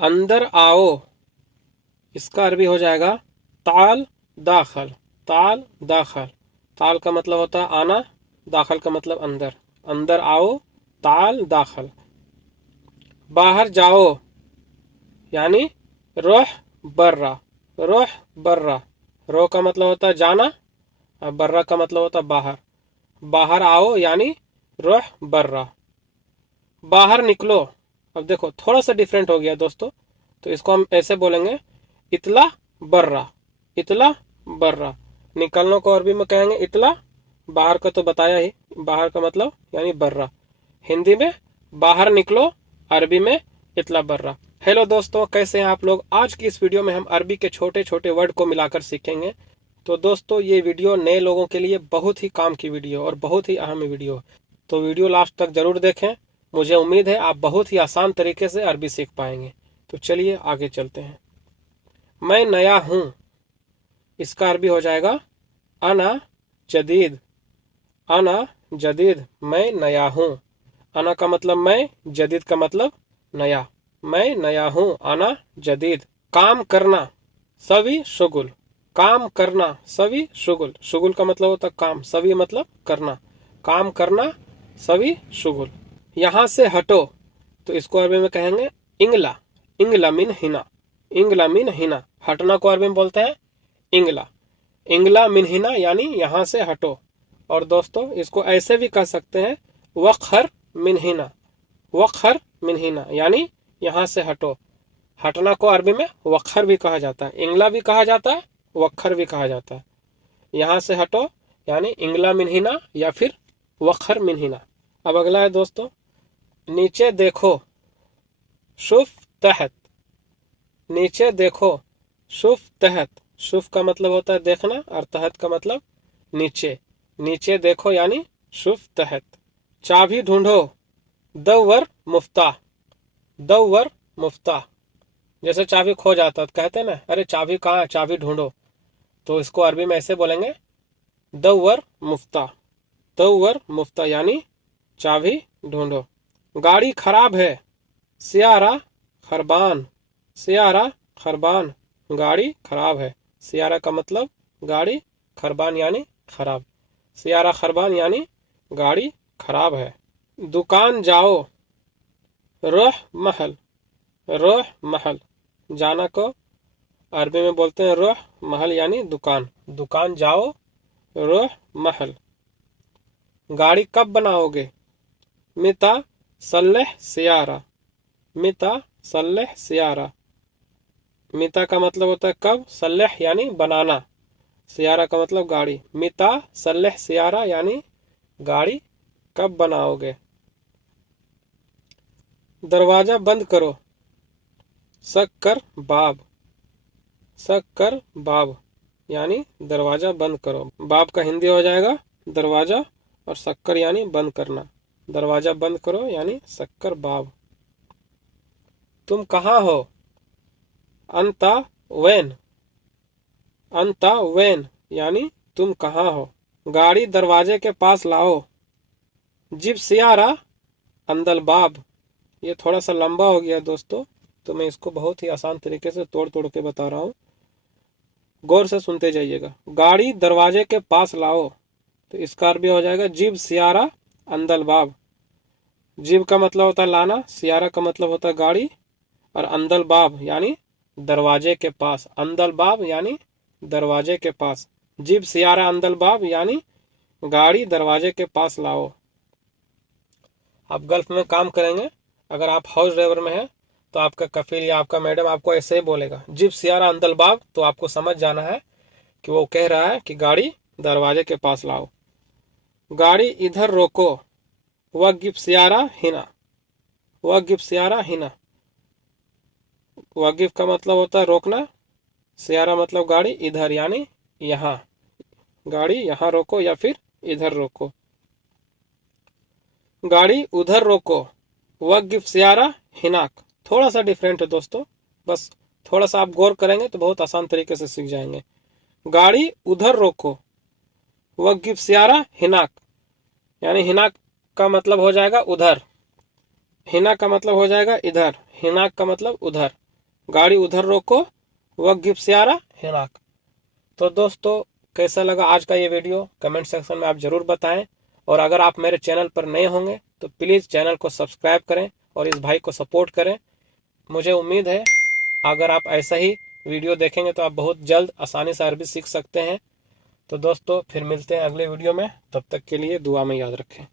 अंदर आओ, इसका अरबी हो जाएगा ताल दाखल। ताल दाखल, ताल का मतलब होता है आना, दाखल का मतलब अंदर। अंदर आओ, ताल दाखल। बाहर जाओ यानी रोह बर्रा। रोह बर्रा, रो का मतलब होता है जाना और बर्रा का मतलब होता है बाहर। बाहर आओ यानी रोह बर्रा। बाहर निकलो, अब देखो थोड़ा सा डिफरेंट हो गया दोस्तों, तो इसको हम ऐसे बोलेंगे इतला बर्रा। इतला बर्रा, निकलने को अरबी में कहेंगे इतला। बाहर का तो बताया ही, बाहर का मतलब यानी बर्रा। हिंदी में बाहर निकलो, अरबी में इतला बर्रा। हेलो दोस्तों, कैसे हैं आप लोग। आज की इस वीडियो में हम अरबी के छोटे छोटे वर्ड को मिलाकर सीखेंगे। तो दोस्तों ये वीडियो नए लोगों के लिए बहुत ही काम की वीडियो और बहुत ही अहम वीडियो, तो वीडियो लास्ट तक जरूर देखें। मुझे उम्मीद है आप बहुत ही आसान तरीके से अरबी सीख पाएंगे। तो चलिए आगे चलते हैं। मैं नया हूँ, इसका अरबी हो जाएगा अना जदीद। अना जदीद, मैं नया हूँ। अना का मतलब मैं, जदीद का मतलब नया। मैं नया हूँ, अना जदीद। काम करना, सवी शुगुल। काम करना, सवी शुगुल। शुगुल का मतलब होता काम, सवी मतलब करना। काम करना, सवी शुगुल। यहाँ से हटो, तो इसको अरबी में कहेंगे इंगला। इंगला मिन हिना। इंगला मिन हिना, हटना को अरबी में बोलते हैं इंगला। इंगला मिन हिना यानी यहाँ से हटो। और दोस्तों इसको ऐसे भी कह सकते हैं वखर मिन हिना। वखर मिन हिना यानी यहाँ से हटो। हटना को अरबी में वखर भी कहा जाता है, इंगला भी कहा जाता है, वखर भी कहा जाता है। यहाँ से हटो यानी इंगला मिन हिना या फिर वखर मिन हिना। अब अगला है दोस्तों, नीचे देखो, शुफ तहत। नीचे देखो, शुफ तहत। शुफ का मतलब होता है देखना और तहत का मतलब नीचे। नीचे देखो यानी शुफ तहत। चाबी ढूंढो, दवर मुफ्ता। दवर मुफ्ता, जैसे चाबी खो जाता है तो कहते हैं ना अरे चाबी कहाँ है, चाबी ढूंढो। तो इसको अरबी में ऐसे बोलेंगे दवर मुफ्ता। दवर मुफ्ता यानी चाबी ढूंढो। गाड़ी खराब है, सियारा खरबान। सियारा खरबान, गाड़ी खराब है। सियारा का मतलब गाड़ी, खरबान यानी खराब। सियारा खरबान यानी गाड़ी खराब है। दुकान जाओ, रोह महल। रोह महल, जाना को अरबी में बोलते हैं रोह महल यानी दुकान। दुकान जाओ, रोह महल। गाड़ी कब बनाओगे, मिता सल्लेह सियारा। मिता सल्लेह सियारा। मिता का मतलब होता है कब, सल्लेह यानी बनाना, सियारा का मतलब गाड़ी। मिता सल्लेह सियारा यानी गाड़ी कब बनाओगे। दरवाजा बंद करो, सक्कर बाब। सक्कर बाब यानी दरवाजा बंद करो। बाब का हिंदी हो जाएगा दरवाजा और सक्कर यानी बंद करना। दरवाजा बंद करो यानी सक्कर बाब। तुम कहाँ हो, अंता वैन। अंता वैन यानी तुम कहाँ हो। गाड़ी दरवाजे के पास लाओ, जिब सियारा अंदल बाब। ये थोड़ा सा लंबा हो गया दोस्तों, तो मैं इसको बहुत ही आसान तरीके से तोड़ तोड़ के बता रहा हूँ, गौर से सुनते जाइएगा। गाड़ी दरवाजे के पास लाओ, तो इसका अरबी हो जाएगा जिब सियारा अंदल बाब। जिब का मतलब होता है लाना, सियारा का मतलब होता है गाड़ी, और अंदल बाब यानी दरवाजे के पास। अंदल बाब यानी दरवाजे के पास। जिब सियारा अंदल बाब यानी गाड़ी दरवाजे के पास लाओ। आप गल्फ में काम करेंगे, अगर आप हाउस ड्राइवर में हैं तो आपका कफिल या आपका मैडम आपको ऐसे ही बोलेगा जिब सियारा अंदल बाब, तो आपको समझ जाना है कि वो कह रहा है कि गाड़ी दरवाजे के पास लाओ। गाड़ी इधर रोको, वगिब सियारा हिना। वगिब सियारा हिना, वगिब का मतलब होता है रोकना, सियारा मतलब गाड़ी, इधर यानी यहाँ। गाड़ी यहाँ रोको या फिर इधर रोको। गाड़ी उधर रोको, वगिब सियारा हिनाक। थोड़ा सा डिफरेंट है दोस्तों, बस थोड़ा सा आप गौर करेंगे तो बहुत आसान तरीके से सीख जाएंगे। गाड़ी उधर रोको, वगिब सियारा हिनाक यानी हिनाक का मतलब हो जाएगा उधर, हिना का मतलब हो जाएगा इधर, हिनाक का मतलब उधर। गाड़ी उधर रोको, वक़्फ़ स्यारा हिनाक। तो दोस्तों कैसा लगा आज का ये वीडियो कमेंट सेक्शन में आप ज़रूर बताएं। और अगर आप मेरे चैनल पर नए होंगे तो प्लीज़ चैनल को सब्सक्राइब करें और इस भाई को सपोर्ट करें। मुझे उम्मीद है अगर आप ऐसा ही वीडियो देखेंगे तो आप बहुत जल्द आसानी से अरबी सीख सकते हैं। तो दोस्तों फिर मिलते हैं अगले वीडियो में, तब तक के लिए दुआ में याद रखें।